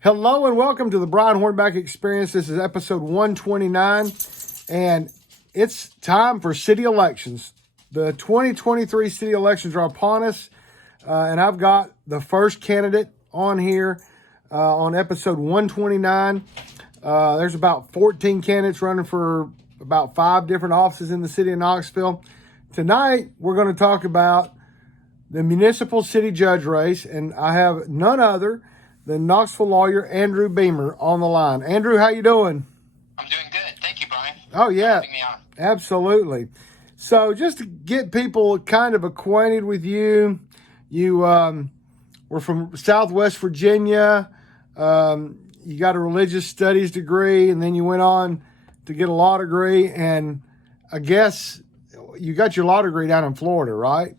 Hello and welcome to the Brian Hornback Experience. This is episode 129, and it's time for city elections. The 2023 city elections are upon us, and I've got the first candidate on here on episode 129. There's about 14 candidates running for about 5 different offices in the city of Knoxville. Tonight, we're going to talk about the municipal city judge race, and I have none other than Knoxville lawyer Andrew Beamer on the line. Andrew, how you doing? I'm doing good. Thank you, Brian. Oh, yeah. For having me on. Absolutely. So just to get people kind of acquainted with you, you were from Southwest Virginia. You got a religious studies degree, and then you went on to get a law degree. And I guess you got your law degree down in Florida, right?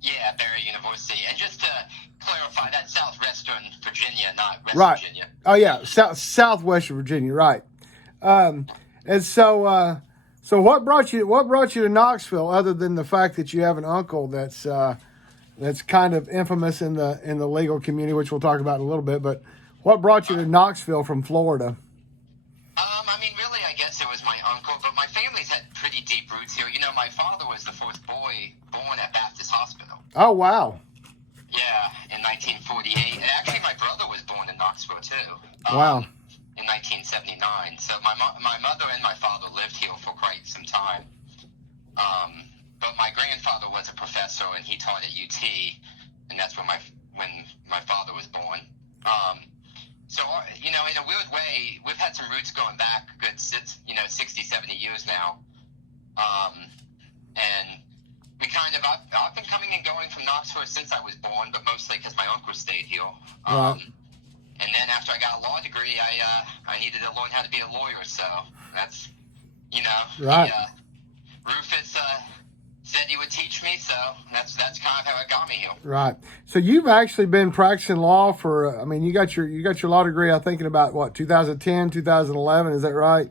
Yeah, Barry University. And just to clarify, that's Southwestern Virginia, not West Right. Virginia. Oh, yeah, Southwest Virginia, right. And so what brought you to Knoxville, other than the fact that you have an uncle that's kind of infamous in the legal community, which we'll talk about in a little bit. But what brought you to Knoxville from Florida? Really, I guess it was my uncle, but my family's had pretty deep roots here. You know, my father was the first boy born at Baptist Hospital. Oh, wow. Yeah, in 1948. And actually, my brother was born in Knoxville, too. Wow. In 1979. So my mother and my father lived here for quite some time. But my grandfather was a professor, and he taught at UT, and that's when my father was born. So, you know, in a weird way, we've had some roots going back a good 60, 70 years now. And we I've been coming and going from Knoxville since I was born, but mostly because my uncle stayed here. Right. And then after I got a law degree, I needed to learn how to be a lawyer. So that's, Right. Rufus said he would teach me, so that's kind of how it got me here. Right. So you've actually been practicing law for, you got your law degree, I think, in about, 2010, 2011, is that right?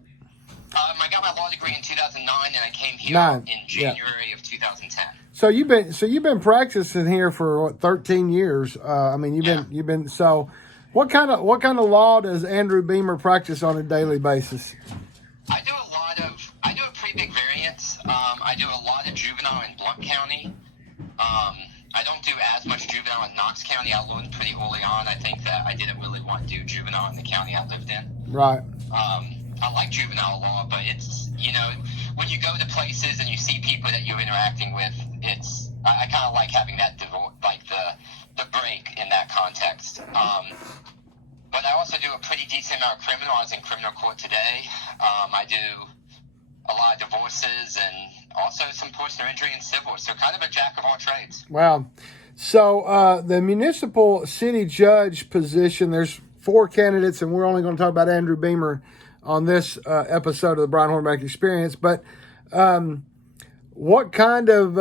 I got my law degree in 2009, and I came here in January of 2010. So you've been practicing here for 13 years. You've been. So, what kind of law does Andrew Beamer practice on a daily basis? I do a pretty big variance. I do a lot of juvenile in Blount County. I don't do as much juvenile in Knox County. I learned pretty early on. I think that I didn't really want to do juvenile in the county I lived in. Right. I like juvenile law, but it's, when you go to places and you see people that you're interacting with, I kind of like having that, the break in that context. But I also do a pretty decent amount of criminal. I was in criminal court today. I do a lot of divorces and also some personal injury and civil. So kind of a jack of all trades. Wow. So the municipal city judge position, there's 4 candidates, and we're only going to talk about Andrew Beamer on this episode of the Brian Hornback Experience. But what kind of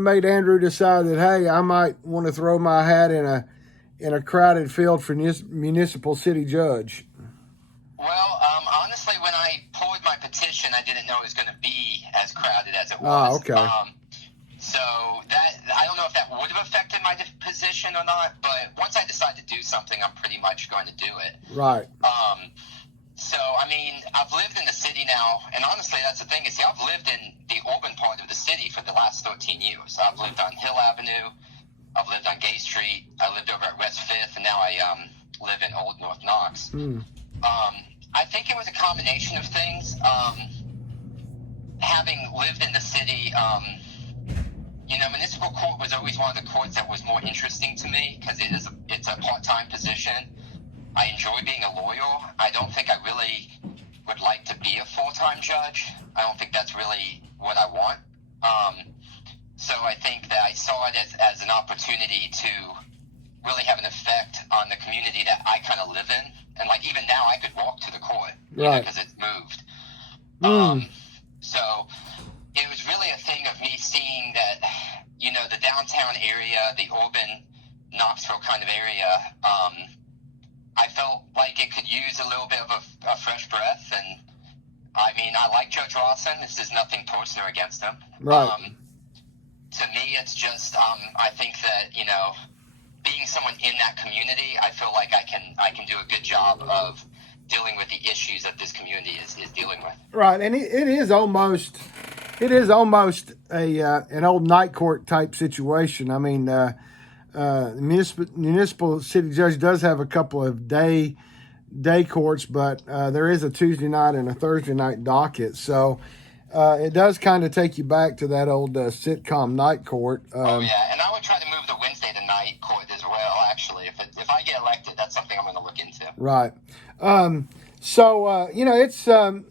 made Andrew decide that, hey, I might want to throw my hat in a crowded field for municipal city judge? Well, honestly, when I pulled my petition, I didn't know it was going to be as crowded as it was. Oh, okay. So that, I don't know if that would have affected my position or not, but once I decide to do something, I'm pretty much going to do it. Right. So, I've lived in the city now, and honestly, that's the thing, is I've lived in the urban part of the city for the last 13 years. I've lived on Hill Avenue, I've lived on Gay Street, I lived over at West 5th, and now I live in Old North Knox. I think it was a combination of things. Having lived in the city, municipal court was always one of the courts that was more interesting to me because it's a part-time position. I enjoy being a lawyer. I don't think I really would like to be a full-time judge. I don't think that's really what I want. So I think that I saw it as an opportunity to really have an effect on the community that I kind of live in. And even now I could walk to the court because it's moved. So it was really a thing of me seeing that, the downtown area, the urban Knoxville kind of area, I felt like it could use a little bit of a fresh breath. And I like Judge Rawson. This is nothing personal against him. Right. To me, it's just, I think that, being someone in that community, I feel like I can do a good job of dealing with the issues that this community is dealing with. Right, and it is almost a an old night court type situation. I mean, municipal city judge does have a couple of day courts, but there is a Tuesday night and a Thursday night docket. So it does kind of take you back to that old sitcom night court. Oh yeah, and I would try to move the Wednesday to night court as well. Actually, if I get elected, that's something I'm going to look into. Right. So you know, it's an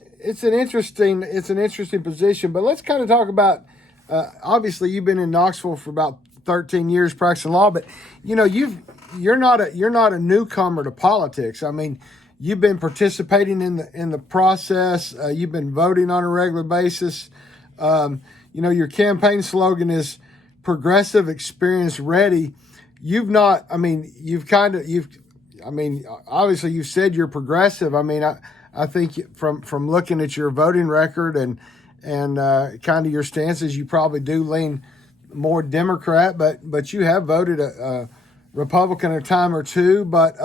interesting position. But let's kind of talk about. Obviously, you've been in Knoxville for about 13 years practicing law, but you know you're not a newcomer to politics. I mean, you've been participating in the process. You've been voting on a regular basis. You know, your campaign slogan is "Progressive, Experience, Ready." Obviously you've said you're progressive. I mean, I think from looking at your voting record and kind of your stances, you probably do lean more Democrat, but you have voted a Republican a time or two. But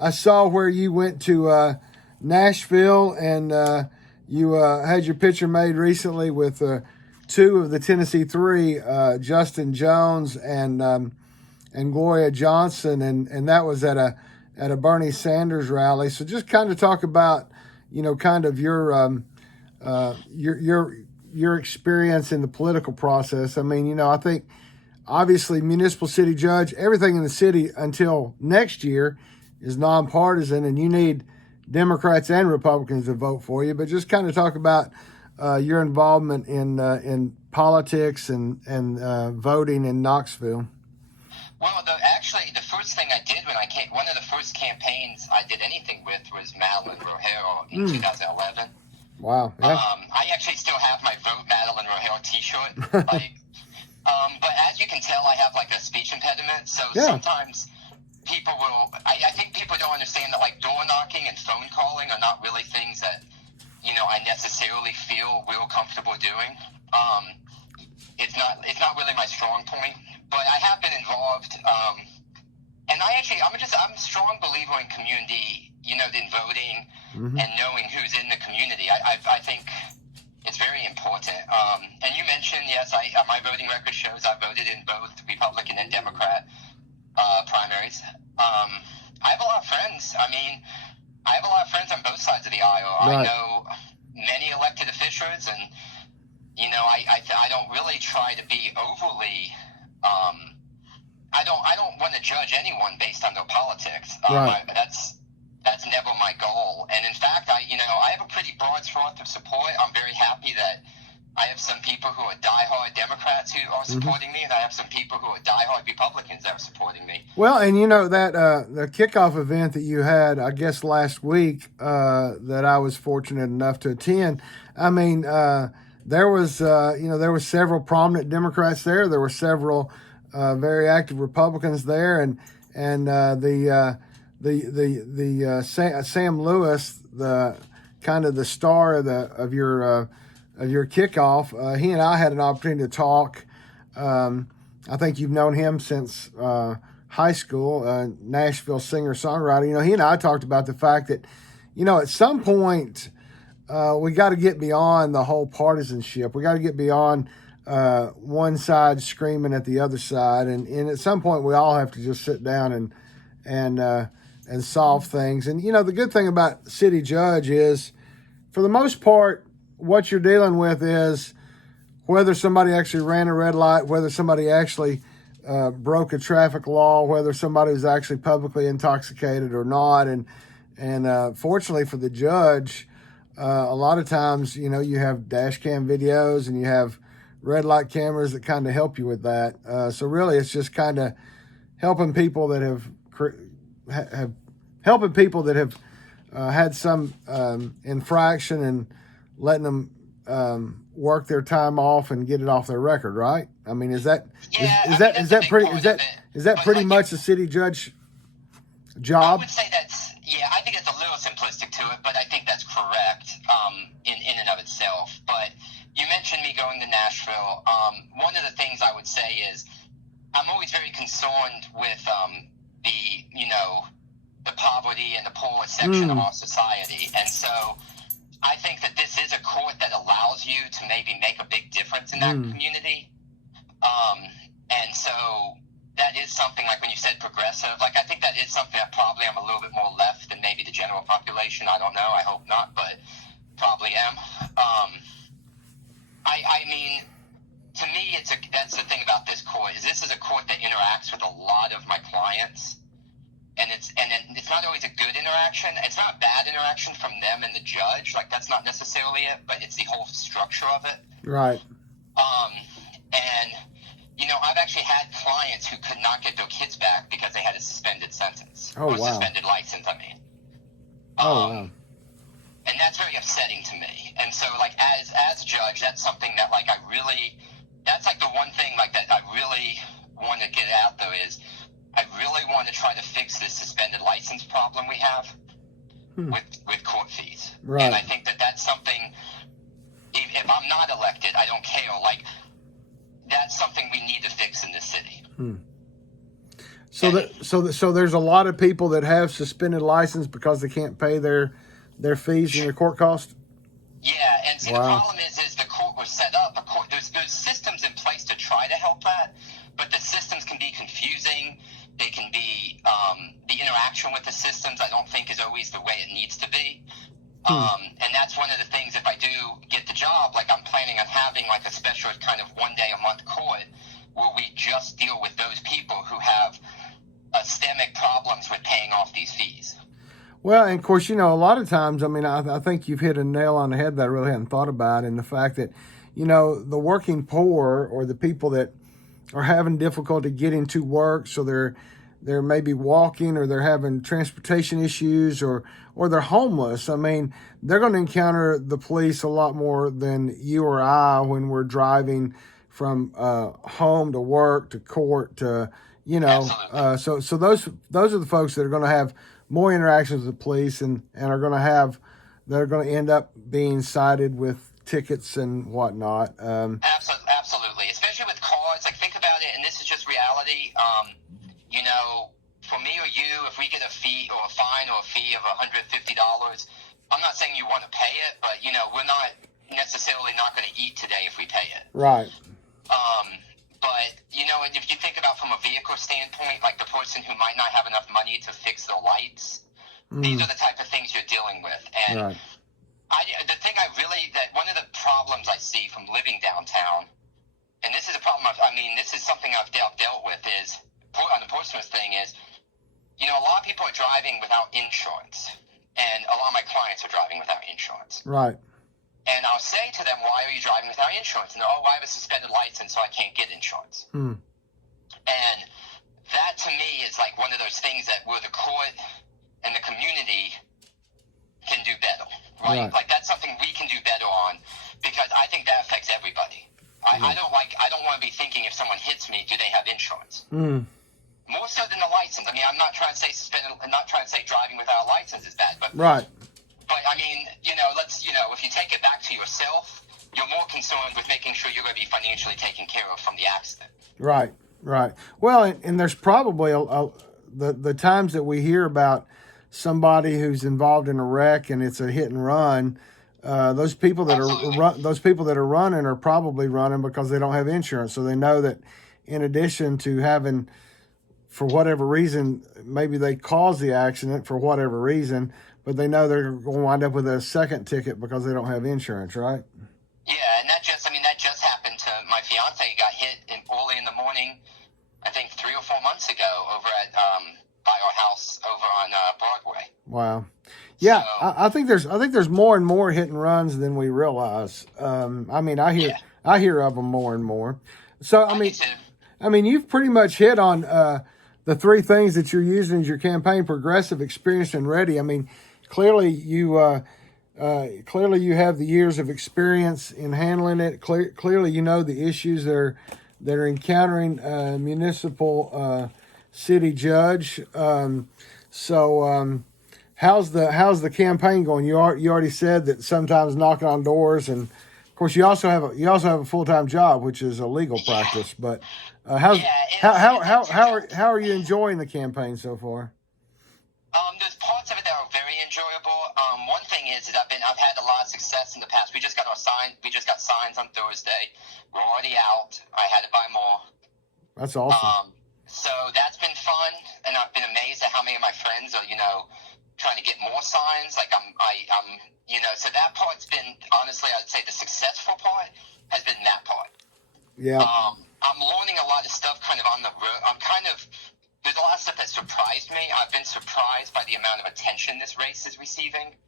I saw where you went to Nashville and you had your picture made recently with two of the Tennessee Three, Justin Jones and Gloria Johnson, and that was at a Bernie Sanders rally. So just kind of talk about, you know, kind of your experience in the political process. I mean, you know, I think obviously municipal city judge, everything in the city until next year is nonpartisan, and you need Democrats and Republicans to vote for you. But just kind of talk about your involvement in politics and voting in Knoxville. Well, actually, the first thing I did one of the first campaigns I did anything with was Madeline Rohero in 2011. Wow. Yeah. I actually still have my Vote Madeline Rohero T-shirt. But as you can tell, I have like a speech impediment, so sometimes people will. I think people don't understand that like door knocking and phone calling are not really things that, you know, I necessarily feel real comfortable doing. It's not really my strong point, but I have been involved. And I'm a strong believer in community, you know, in voting and knowing who's in the community. I think it's very important. And you mentioned, yes, my voting record shows I voted in both Republican and Democrat primaries. I have a lot of friends. I mean, I have a lot of friends on both sides of the aisle. Right. I know many elected officials, and you know, I don't really try to be overly. I don't want to judge anyone based on their politics. Right. That's never my goal. And in fact, I have a pretty broad swath of support. I'm very happy that I have some people who are diehard Democrats who are supporting me, and I have some people who are diehard Republicans that are supporting me. Well, and you know that the kickoff event that you had, I guess last week, that I was fortunate enough to attend. I mean, there was several prominent Democrats there. There were several very active Republicans there, and Sam Lewis, the kind of the star of your kickoff. He and I had an opportunity to talk. I think you've known him since high school. Nashville singer-songwriter. You know, he and I talked about the fact that, you know, at some point we got to get beyond the whole partisanship. We got to get beyond one side screaming at the other side, and at some point we all have to just sit down and solve things. And you know, the good thing about city judge is, for the most part, what you're dealing with is whether somebody actually ran a red light, whether somebody actually broke a traffic law, whether somebody was actually publicly intoxicated or not. And fortunately for the judge, a lot of times, you know, you have dash cam videos and you have red light cameras that kind of help you with that. So really, it's just kind of helping people that have had some infraction and letting them work their time off and get it off their record, right? I mean, is that pretty much the city judge job? I would say I think it's a little simplistic to it, but I think that's correct in and of itself. But you mentioned me going to Nashville. One of the things I would say is I'm always very concerned with the the poverty and the poor section of our society, and so I think that this is a court that allows you to maybe make a big difference in that community. And so that is something, like when you said progressive, like I think that is something that probably I'm a little bit more left than maybe the general population. I don't know. I hope not, but probably am. I mean, to me, that's the thing about this court is this is a court that interacts with a lot of my clients. And it's not always a good interaction. It's not a bad interaction from them and the judge. Like, that's not necessarily it, but it's the whole structure of it. Right. And, I've actually had clients who could not get their kids back because they had a suspended sentence. Oh, wow. Suspended license, I mean. Wow. And that's very upsetting to me. And so, like, as judge, that's something that, like, that's, like, the one thing, like, that I really want to get out, though, is I really want to try to fix this suspended license problem we have with court fees. Right. And I think that that's something, if I'm not elected, I don't care. Like, that's something we need to fix in this city. So there's a lot of people that have suspended license because they can't pay their fees and their court costs? Yeah, and see, the problem is the court was set up. There's systems in place to try to help that, but the systems can be confusing. They can be the interaction with the systems I don't think is always the way it needs to be. And that's one of the things, if I do get the job, like I'm planning on having like a special kind of 1 day a month court where we just deal with those people who have systemic problems with paying off these fees. Well, and of course, a lot of times, I mean, I think you've hit a nail on the head that I really hadn't thought about, and the fact that, the working poor or the people that are having difficulty getting to work, so they're maybe walking or they're having transportation issues or they're homeless. I mean, they're going to encounter the police a lot more than you or I when we're driving from home to work to court to, so those are the folks that are going to have more interactions with the police and are going to end up being cited with tickets and whatnot. Absolutely, especially with cars. Like, think about it, and this is just reality. For me or you, if we get a fee or a fine or a fee of $150, I'm not saying you want to pay it, but we're not necessarily not going to eat today if we pay it. Right. But if you think about from a vehicle standpoint, like the person who might not have enough money to fix their lights, these are the type of things you're dealing with. And one of the problems I see from living downtown, and this is a problem, this is something I've dealt with, is on the Portsmouth thing is, a lot of people are driving without insurance, and a lot of my clients are driving without insurance. Right. And I'll say to them, why are you driving without insurance? And I have a suspended license, so I can't get insurance. And that, to me, is like one of those things that where the court and the community can do better, right? Like, that's something we can do better on, because I think that affects everybody. I don't want to be thinking if someone hits me, do they have insurance? More so than the license. I mean, I'm not trying to say suspended. I'm not trying to say driving without a license is bad, but But I mean, if you take it back to yourself, you're more concerned with making sure you're going to be financially taken care of from the accident. Right. Well, and there's probably the times that we hear about somebody who's involved in a wreck and it's a hit and run. Those people that are running are probably running because they don't have insurance, so they know that in addition to having, for whatever reason, maybe they caused the accident for whatever reason, but they know they're going to wind up with a second ticket because they don't have insurance, right? Yeah, and that just happened to my fiance. He got hit early in the morning, I think 3 or 4 months ago, over at by our house over on Broadway. Wow. Yeah, so, I think there's more and more hit and runs than we realize. I hear of them more and more. So I mean, you've pretty much hit on the three things that you're using as your campaign: progressive, experienced, and ready. I mean, clearly you have the years of experience in handling it. Clearly, you know the issues that are encountering a municipal city judge. How's the campaign going? You already said that sometimes knocking on doors, and of course you also have a full-time job, which is a legal practice. But How's Yeah, how are you enjoying the campaign so far? There's parts of it that are very enjoyable. One thing is I've had a lot of success in the past. We just got signs on Thursday. We're already out. I had to buy more. That's awesome. So that's been fun, and I've been amazed at how many of my friends are, trying to get more signs. Like so that part's been, honestly, I'd say the successful part has been that part. Yeah. I'm learning a lot of stuff kind of on the road. There's a lot of stuff that surprised me. I've been surprised by the amount of attention this race is receiving.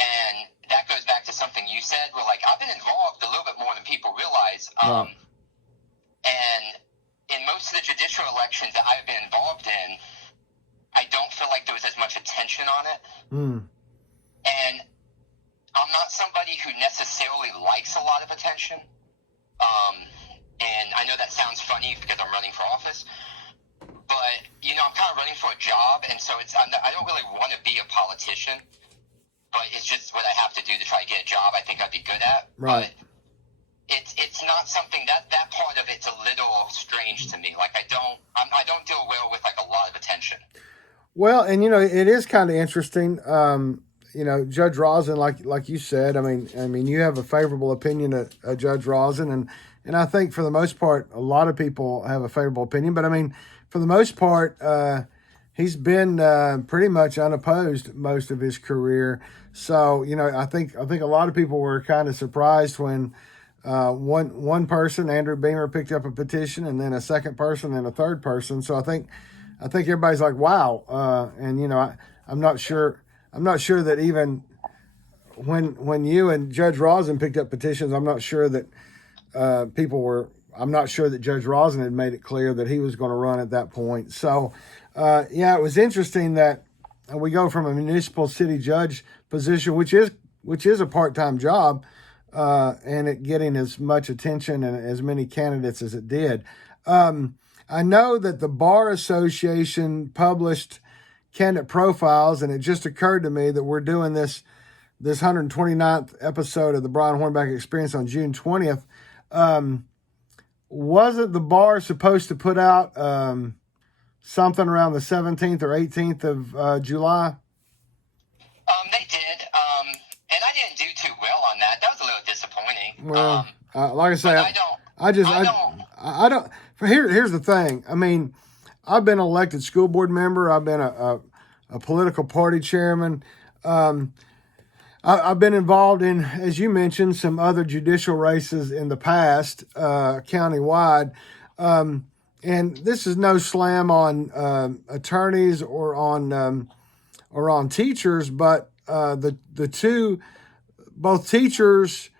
And that goes back to something you said, where, like, I've been involved a little bit more than people realize. Right. And in most of the judicial elections that I've been involved in, I don't feel like there was as much attention on it. And I'm not somebody who necessarily likes a lot of attention. And I know that sounds funny because I'm running for office, but, I'm kind of running for a job, and so I don't really want to be a politician, but it's just what I have to do to try to get a job I think I'd be good at. Right. But it's not something that part of it's a little strange to me. Like, I don't deal well with, like, a lot of attention. Well, and it is kind of interesting. Judge Rosin, like you said, I mean, you have a favorable opinion of Judge Rosin, and I think for the most part, a lot of people have a favorable opinion. But I mean, for the most part, he's been pretty much unopposed most of his career. So I think a lot of people were kind of surprised when one person, Andrew Beamer, picked up a petition, and then a second person, and a third person. So I think everybody's like, wow. And I'm not sure that even when you and Judge Rosin picked up petitions, I'm not sure that I'm not sure that Judge Rosin had made it clear that he was going to run at that point. So, it was interesting that we go from a municipal city judge position, which is a part-time job, and it getting as much attention and as many candidates as it did. I know that the Bar Association published candidate profiles, and it just occurred to me that we're doing this 129th episode of the Brian Hornback Experience on June 20th. Wasn't the bar supposed to put out something around the 17th or 18th of July? They did, and I didn't do too well on that. That was a little disappointing. Well, like I say, I don't. Here's the thing. I mean, I've been an elected school board member. I've been a political party chairman. I've been involved in, as you mentioned, some other judicial races in the past, countywide. And this is no slam on attorneys or on teachers, but both teachers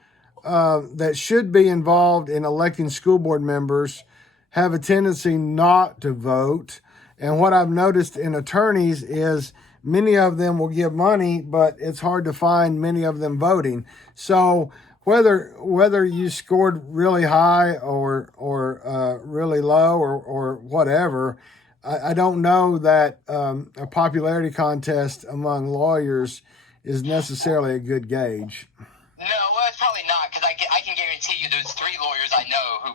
that should be involved in electing school board members have a tendency not to vote. And what I've noticed in attorneys is many of them will give money, but it's hard to find many of them voting. So whether you scored really high or really low or whatever, I don't know that a popularity contest among lawyers is necessarily a good gauge. No, well, it's probably not, because I can guarantee you there's 3 lawyers I know who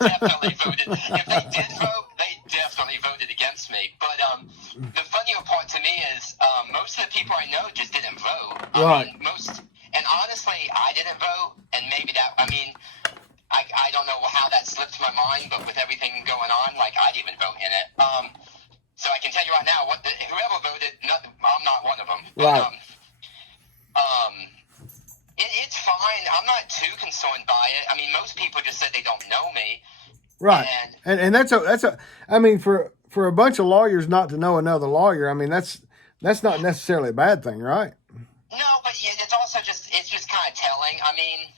definitely voted. If they did vote, they definitely voted against me. But the funnier part to me is most of the people I know just didn't vote. Right. And honestly, I didn't vote, and maybe I don't know how that slipped my mind, but with everything going on, like, I'd even vote in it. So I can tell you right now, whoever voted, I'm not one of them. Right. It's fine. I'm not too concerned by it. I mean, most people just said they don't know me. Right. And that's I mean, for a bunch of lawyers not to know another lawyer, I mean, that's not necessarily a bad thing, right? No, but it's also just kind of telling. I mean,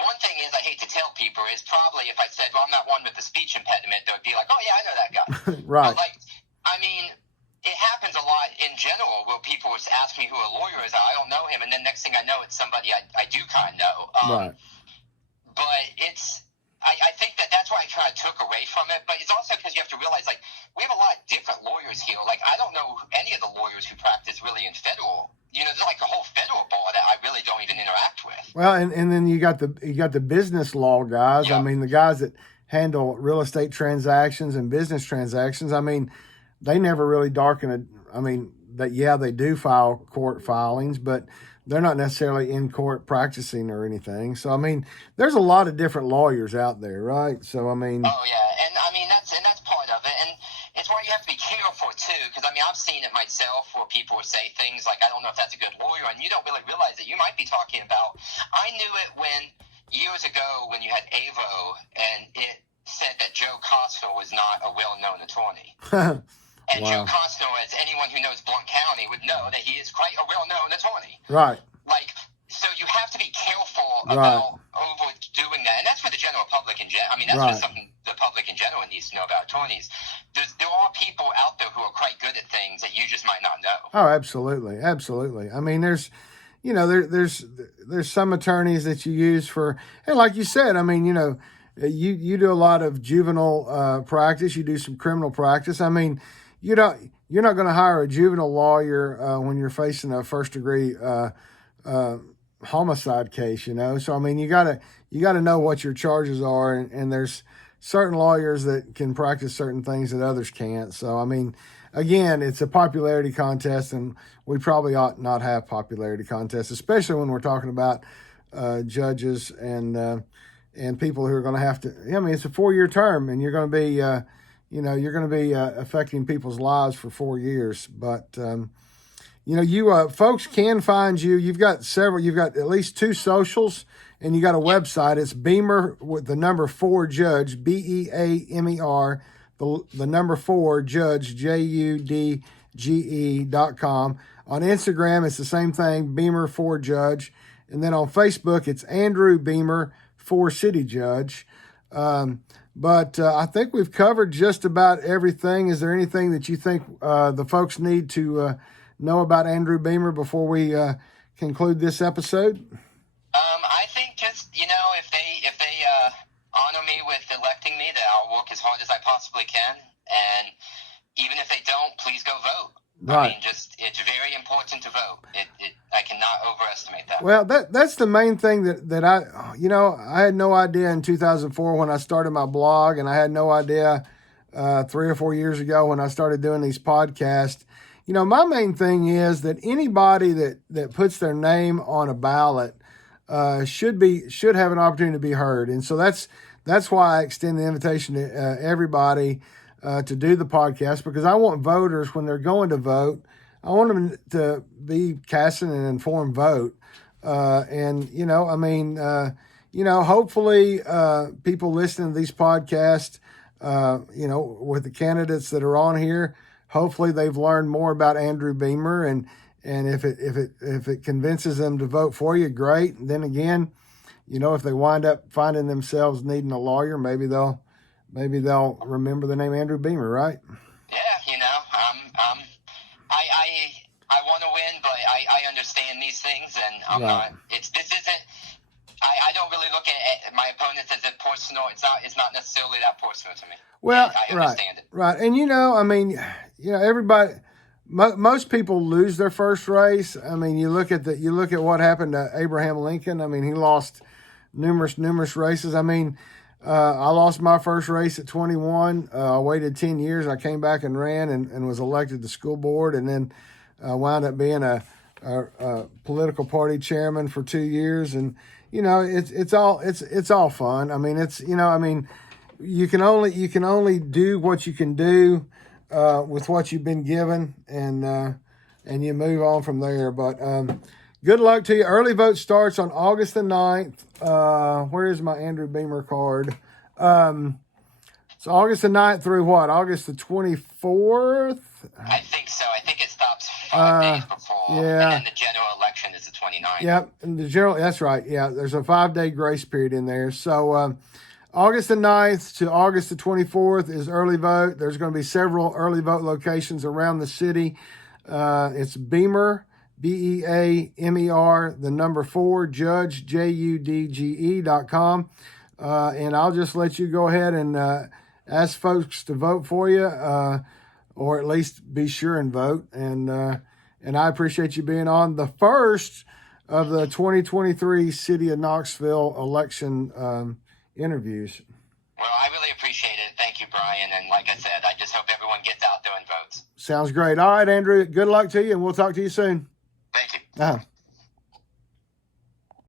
one thing is I hate to tell people is probably if I said, well, I'm not one with a speech impediment, they would be like, oh, yeah, I know that guy. Right. But, like, I mean, it happens a lot in general where people ask me who a lawyer is. I don't know him, and then next thing I know, it's somebody I do kind of know. Right. But I think that's why I kind of took away from it. But it's also because you have to realize, like, we have a lot of different lawyers here. Like, I don't know any of the lawyers who practice really in federal. There's like a whole federal bar that I really don't even interact with. Well, and then you got the business law guys. Yeah. I mean, the guys that handle real estate transactions and business transactions. I mean, they never really darken it. I mean, they do file court filings, but they're not necessarily in court practicing or anything. So, I mean, there's a lot of different lawyers out there, right? So, I mean. Oh, yeah. And I mean, that's part of it. And it's where you have to be careful, too. Because, I mean, I've seen it myself where people say things like, I don't know if that's a good lawyer. And you don't really realize that you might be talking about. I knew it years ago when you had AVO and it said that Joe Costner was not a well-known attorney. And Wow. Joe Costner, as anyone who knows Blount County would know, that he is quite a well-known attorney. Right. Like, so you have to be careful Right. about overdoing that. And that's for the general public in general. I mean, that's Right. just something the public in general needs to know about attorneys. There are people out there who are quite good at things that you just might not know. Oh, absolutely. Absolutely. I mean, there's some attorneys that you use for, and like you said, I mean, you do a lot of juvenile practice. You do some criminal practice. I mean, you're not going to hire a juvenile lawyer when you're facing a first degree homicide case. So I mean, you gotta know what your charges are, and there's certain lawyers that can practice certain things that others can't. So I mean, again, it's a popularity contest, and we probably ought not have popularity contests, especially when we're talking about judges and people who are going to have to. I mean, it's a 4-year term, and you're going to be affecting people's lives for 4 years. But you folks can find you. You've got at least 2 socials, and you got a website. It's Beamer with the number 4 Judge, BEAMER, the number 4 Judge, JUDGE.com. On Instagram, it's the same thing, Beamer 4 Judge. And then on Facebook, it's Andrew Beamer 4 City Judge. But I think we've covered just about everything. Is there anything that you think the folks need to know about Andrew Beamer before we conclude this episode? I think just, if they honor me with electing me, that I'll work as hard as I possibly can. And even if they don't, please go vote. Right. I mean, it's very important to vote. I cannot overestimate that. Well, that's the main thing that I had no idea in 2004 when I started my blog, and I had no idea 3 or 4 years ago when I started doing these podcasts. My main thing is that anybody that puts their name on a ballot should have an opportunity to be heard. And so that's why I extend the invitation to everybody to do the podcast, because I want voters, when they're going to vote, I want them to be casting an informed vote. Hopefully people listening to these podcasts, with the candidates that are on here, hopefully they've learned more about Andrew Beamer, and if it convinces them to vote for you, great. And then again, if they wind up finding themselves needing a lawyer, maybe they'll remember the name Andrew Beamer, right? Yeah, I want to win, but I understand these things, and I'm not. I don't really look at my opponents as a personal. It's not necessarily that personal to me. Well, I understand it. Right. And everybody, most people lose their first race. I mean, you look at what happened to Abraham Lincoln. I mean, he lost numerous races. I mean, I lost my first race at 21. I waited 10 years. I came back and ran and was elected to school board, and then wound up being a political party chairman for 2 years. And it's all fun. I mean, you can only do what you can do with what you've been given, and you move on from there. But good luck to you. Early vote starts on August the 9th. Where is my Andrew Beamer card? So August the 9th through what? August the 24th? I think so. I think it stops 5 days before. Yeah. And then the general election is the 29th. Yep. And that's right. Yeah. There's a 5-day grace period in there. So, August the 9th to August the 24th is early vote. There's going to be several early vote locations around the city. It's Beamer, BEAMER, the number 4, Judge, JUDGE.com. And I'll just let you go ahead and ask folks to vote for you, or at least be sure and vote. And I appreciate you being on the first of the 2023 City of Knoxville election interviews. Well, I really appreciate it. Thank you, Brian. And like I said, I just hope everyone gets out there and votes. Sounds great. All right, Andrew, good luck to you, and we'll talk to you soon. Thank you. Uh-huh.